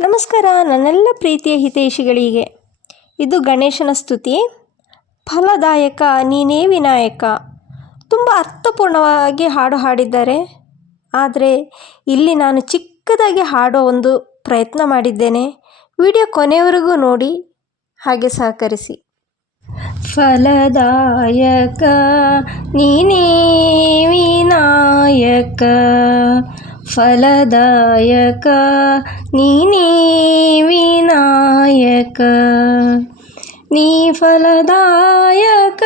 ನಮಸ್ಕಾರ, ನನ್ನೆಲ್ಲ ಪ್ರೀತಿಯ ಹಿತೈಷಿಗಳಿಗೆ. ಇದು ಗಣೇಶನ ಸ್ತುತಿ. ಫಲದಾಯಕ, ನೀನೇ ವಿನಾಯಕ. ತುಂಬ ಅರ್ಥಪೂರ್ಣವಾಗಿ ಹಾಡು ಹಾಡಿದ್ದಾರೆ. ಆದರೆ ಇಲ್ಲಿ ನಾನು ಚಿಕ್ಕದಾಗಿ ಹಾಡೋ ಒಂದು ಪ್ರಯತ್ನ ಮಾಡಿದ್ದೇನೆ. ವಿಡಿಯೋ ಕೊನೆಯವರೆಗೂ ನೋಡಿ, ಹಾಗೆ ಸಹಕರಿಸಿ. ಫಲದಾಯಕ, ನೀನೇ ವಿನಾಯಕ. ఫలదాయక నీనే వినాయక. నీ ఫలదాయక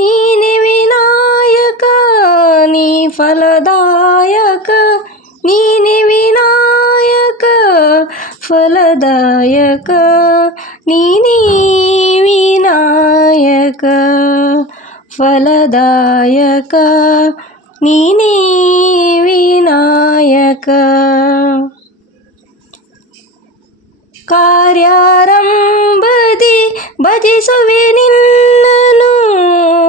నీని వినాయక. నీ ఫలదాయక నీని వినాయక. ఫలదాయక నీని వినాయక. ఫలదాయక నీని వినా ಕಾರ್ಯಾರಂಭದಿ ಭಜಿಸುವೆ ನಿನ್ನನು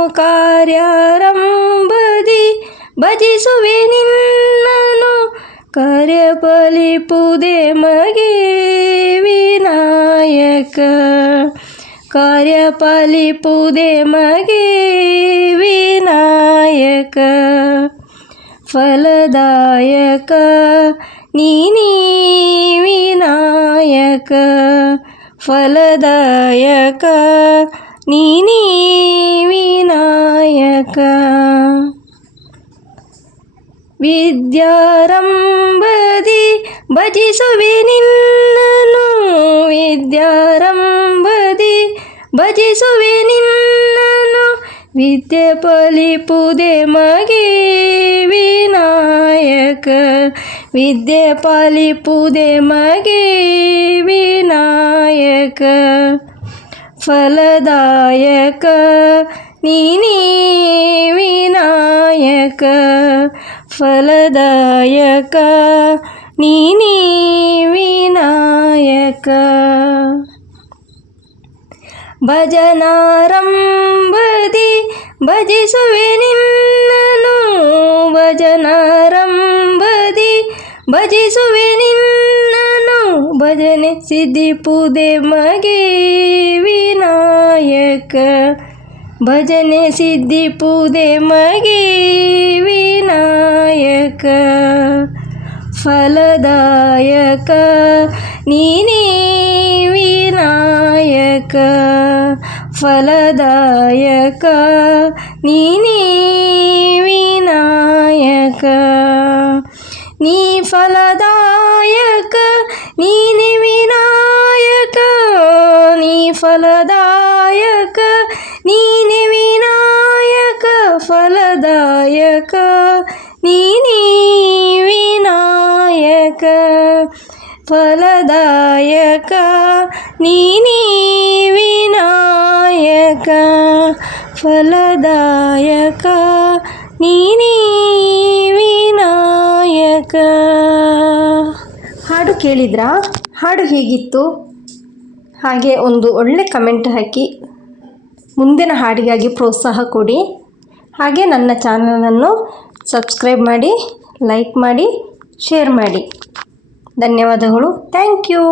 ಕಾರ್ಯಾರಂಭದಿ ಭಜಿಸುವೆ ನಿನ್ನನು ಕಾರ್ಯಫಲಿಪುದೆ ಮಗೆ ವಿನಾಯಕ ಕಾರ್ಯಫಲಿಪುದೆ ಮಗೆ ವಿನಾಯಕ ಫಲದಾಯಕ, ನೀನೇ ವಿನಾಯಕ. ಫಲದಾಯಕ, ನೀನೇ ವಿನಾಯಕ. ವಿದ್ಯಾರಂಭದಿ ಭಜಿಸುವೆ ನಿನ್ನನು ವಿದ್ಯಾರಂಭದಿ ಭಜಿಸುವೆ ನಿನ್ನನು ವಿದ್ಯೆ ಫಲಿಪುದೆ ಮಗೆ ವಿನಾಯಕ ವಿದ್ಯೆ ಫಲಿಪುದೆ ಮಗೆ ವಿನಾಯಕ ಫಲದಾಯಕ ನೀನೇ ವಿನಾಯಕ ಫಲದಾಯಕ ನೀನೇ ವಿನಾಯಕ ಭಜನಾರಂಭದಿ ಭಜಿಸುವೆ ನಿನ್ನನು ಭಜಿಸುವೆ ನಿನ್ನನು ಭಜನೆ ಸಿದ್ಧಿಪುದೆ ಮಗೆ ವಿನಾಯಕ. ಭಜನೆ ಸಿದ್ಧಿಪುದೆ ಮಗೆ ವಿನಾಯಕ. ಫಲದಾಯಕ, ನೀನೇ ವಿನಾಯಕ. ಫಲದಾಯಕ, ನೀನೇ ವಿನಾಯಕ. నీ ఫలదాయక నీని వినాయక నీ ఫలదాయక నీని వినాయక ఫలదాయక నీని వినాయక ఫలదాయక నీని వినాయక ఫలదాయక నీని ವಿನಾಯಕ ಹಾಡು ಕೇಳಿದ್ರಾ? ಹಾಡು ಹೇಗಿತ್ತು? ಹಾಗೆ ಒಂದು ಒಳ್ಳೆ ಕಮೆಂಟ್ ಹಾಕಿ. ಮುಂದಿನ ಹಾಡಿಗಾಗಿ ಪ್ರೋತ್ಸಾಹ ಕೊಡಿ. ಹಾಗೆ ನನ್ನ ಚಾನಲನ್ನು ಸಬ್ಸ್ಕ್ರೈಬ್ ಮಾಡಿ ಲೈಕ್ ಮಾಡಿ ಶೇರ್ ಮಾಡಿ. ಧನ್ಯವಾದಗಳು. Thank you